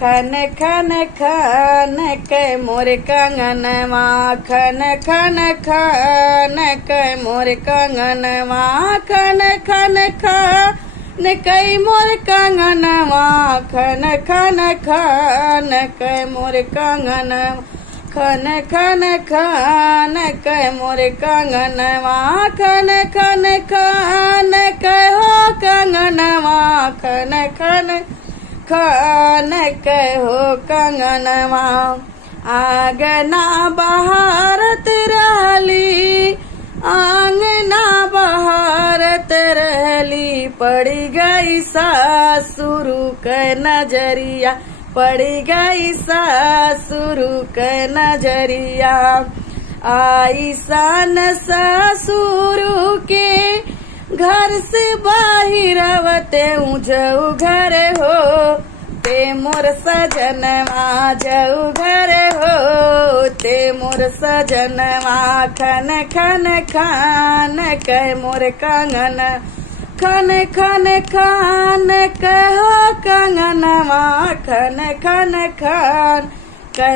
खन खन खन के मोर कंगनवा खन खन खन के मोर कंगनवा खन खन खन के मोर कंगनवा खन खन खन के मोर कंगनवा खन खन खन के मोर कंगनवा खन खन खन के हो कंगनवा खन खन खन के हो कंगनवा आंगना बहारत रहली आंगना बहारत रहली पड़ी गई सासुरु के नजरिया पड़ी गई सासुरु के नजरिया आई सन ससुरु के घर से बाहिर आवते ऊँझऊ घर हो ते मोर सजनवा जऊ घर हो ते मोर सजनवा खन खन खान के मोर कंगन खन खन खान के हो कंगनवा खन खन खान के